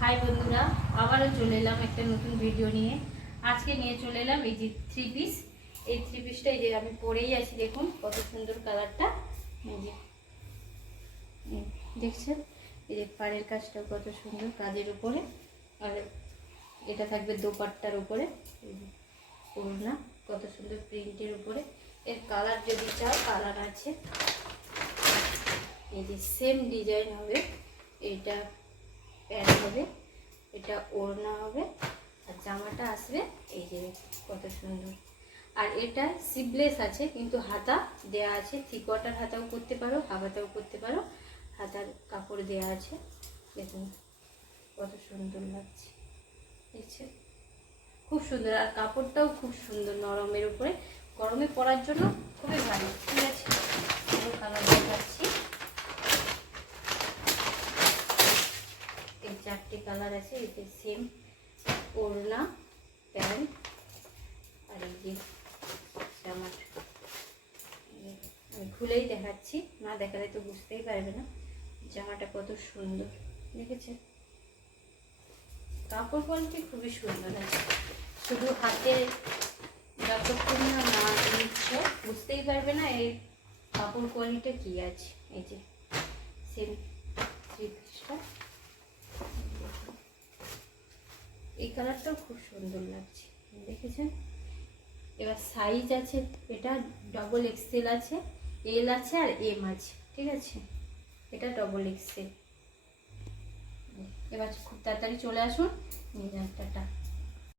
High বন্ধুরা, আবারও চলে এলাম একটা নতুন ভিডিও নিয়ে। আজকে নিয়ে চলে এলাম এই যে থ্রি পিস। এই থ্রি পিসটা এই যে আমি পরেই আছি, দেখুন কত সুন্দর কালারটা। এই যে দেখছেন, এই যে পাড়ের কাজটা কত সুন্দর কাজের উপরে, আর এটা থাকবে দোপাট্টার উপরে। ওড়না কত সুন্দর প্রিন্টের উপরে। এর কালার যদি চাও কালার আছে, এই যে সেম ডিজাইন হবে। এটা প্যান্ট হবে, এটা ওড়না হবে, আর জামাটা আসবে এই যে কত সুন্দর। আর এটা সিবলেস আছে, কিন্তু হাতা দেয়া আছে। 3/4 হাতাও করতে পারো, হাফ হাতাও করতে পারো। হাতার কাপড় দেয়া আছে, দেখুন কত সুন্দর লাগছে। দেখছেন, খুব সুন্দর। আর কাপড়টাও খুব সুন্দর, নরমের উপরে, গরমে পরার জন্য খুবই ভালো। ঠিক আছে, পুরো কালার দেখাচ্ছি। এই 4টে কালার আছে। এতে সেম ওড়না, প্যান্ট, আর এই যে জামাটা। আমি খুলেই দেখাচ্ছি, না দেখালে তো বুঝতেই পারবে না জামাটা কত সুন্দর। দেখেছেন, কাপড় কোয়ালিটি খুবই সুন্দর আছে। শুধু হাতে যতক্ষণ না নিচ্ছ বুঝতেই পারবে না এই কাপড় কোয়ালিটি কি আছে। এই যে সেম থ্রি পিসটা, এই কালারটাও খুব সুন্দর লাগছে, দেখেছেন। এবার সাইজ আছে, এটা ডবল এক্সেল আছে, এল আছে, আর এম আছে। ঠিক আছে, এটা ডবল এক্সেল। এবার খুব তাড়াতাড়ি চলে আসুন, নিয়ে যান, টাটা।